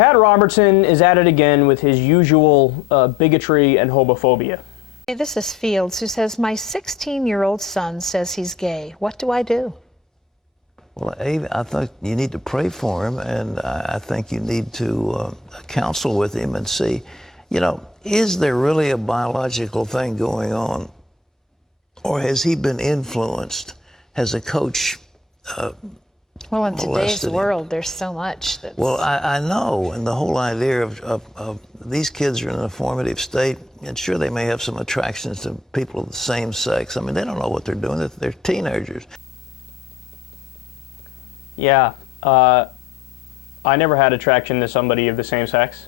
Pat Robertson is at it again with his usual bigotry and homophobia. Hey, this is Fields, who says, my 16-year-old son says he's gay. What do I do? Well, I think you need to pray for him, and I think you need to counsel with him and see, is there really a biological thing going on? Or has he been influenced? Has a coach well, in today's him? world, there's so much that's... Well, I know, and the whole idea of these kids are in a formative state, and sure, they may have some attractions to people of the same sex. I mean, they don't know what they're doing. They're teenagers. Yeah, I never had attraction to somebody of the same sex.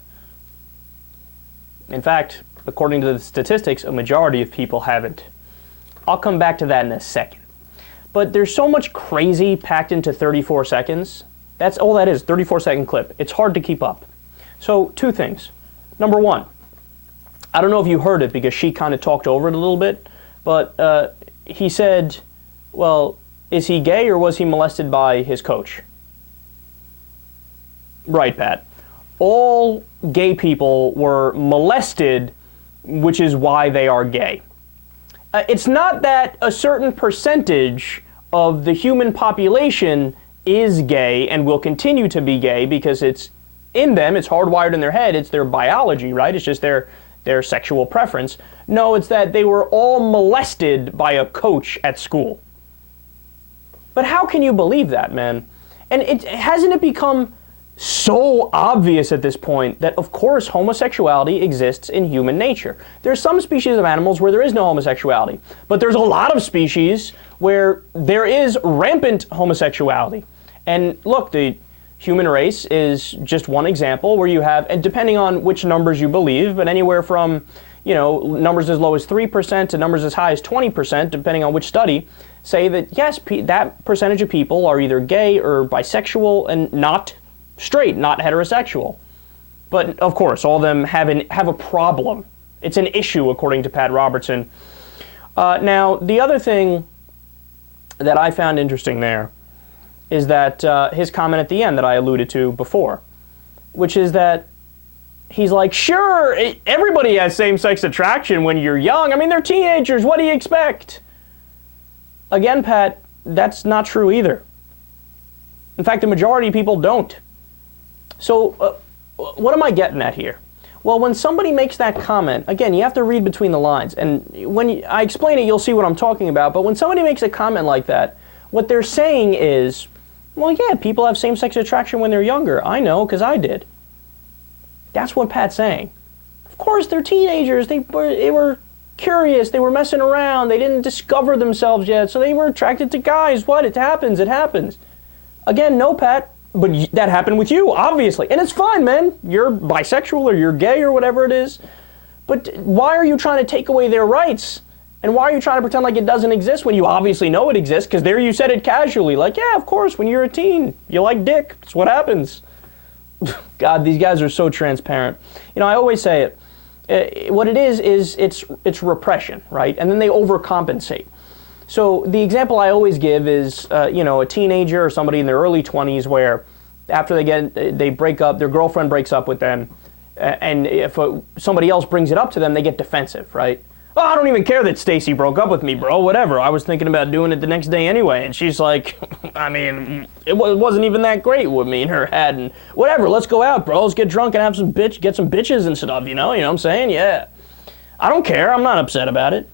In fact, according to the statistics, a majority of people haven't. I'll come back to that in a second. But there's so much crazy packed into 34 seconds. That's all that is, 34-second clip. It's hard to keep up. So, two things. Number one, I don't know if you heard it because she kind of talked over it a little bit, but he said, well, is he gay or was he molested by his coach? Right, Pat. All gay people were molested, which is why they are gay. It's not that a certain percentage of the human population is gay and will continue to be gay because it's in them, it's hardwired in their head, it's their biology, right? It's just their sexual preference. No, it's that they were all molested by a coach at school. But how can you believe that, man? And hasn't it become so obvious at this point that, of course, homosexuality exists in human nature? There's some species of animals where there is no homosexuality, but there's a lot of species where there is rampant homosexuality. And look, the human race is just one example where you have, and depending on which numbers you believe, but anywhere from, numbers as low as 3% to numbers as high as 20%, depending on which study, say that, yes, that percentage of people are either gay or bisexual and not straight, not heterosexual. But, of course, all of them have a problem. It's an issue, according to Pat Robertson. Now, the other thing that I found interesting there is that his comment at the end that I alluded to before, which is that he's like, sure, everybody has same-sex attraction when you're young. I mean, they're teenagers. What do you expect? Again, Pat, that's not true either. In fact, the majority of people don't. So what am I getting at here? Well, when somebody makes that comment, again, you have to read between the lines. And when I explain it, you'll see what I'm talking about. But when somebody makes a comment like that, what they're saying is, well, yeah, people have same-sex attraction when they're younger. I know, because I did. That's what Pat's saying. Of course, they're teenagers. They were curious. They were messing around. They didn't discover themselves yet, so they were attracted to guys. What? It happens. It happens. Again, no, Pat, but that happened with you, obviously. And it's fine, man. You're bisexual or you're gay or whatever it is. But why are you trying to take away their rights? And why are you trying to pretend like it doesn't exist when you obviously know it exists? Because there you said it casually. Like, yeah, of course, when you're a teen, you like dick. It's what happens. God, these guys are so transparent. I always say it. What it is it's repression, right? And then they overcompensate. So the example I always give is, a teenager or somebody in their early 20s where after they break up, their girlfriend breaks up with them, and if somebody else brings it up to them, they get defensive, right? Oh, I don't even care that Stacy broke up with me, bro, whatever. I was thinking about doing it the next day anyway. And she's like, I mean, it wasn't even that great with me and her head, and whatever, let's go out, bro. Let's get drunk and have get some bitches and stuff, you know what I'm saying? Yeah. I don't care. I'm not upset about it.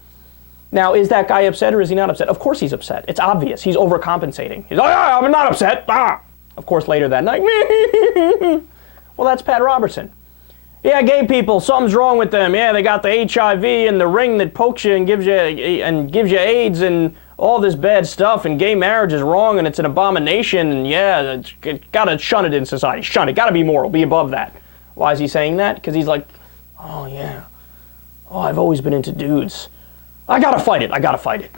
Now, is that guy upset or is he not upset? Of course he's upset. It's obvious. He's overcompensating. He's like, I'm not upset. Of course, later that night, well, that's Pat Robertson. Yeah, gay people, something's wrong with them. Yeah, they got the HIV and the ring that pokes you and gives you AIDS and all this bad stuff, and gay marriage is wrong and it's an abomination, and yeah, gotta shun it in society. Shun it. Gotta be moral. Be above that. Why is he saying that? Because he's like, oh yeah. Oh, I've always been into dudes. I gotta fight it.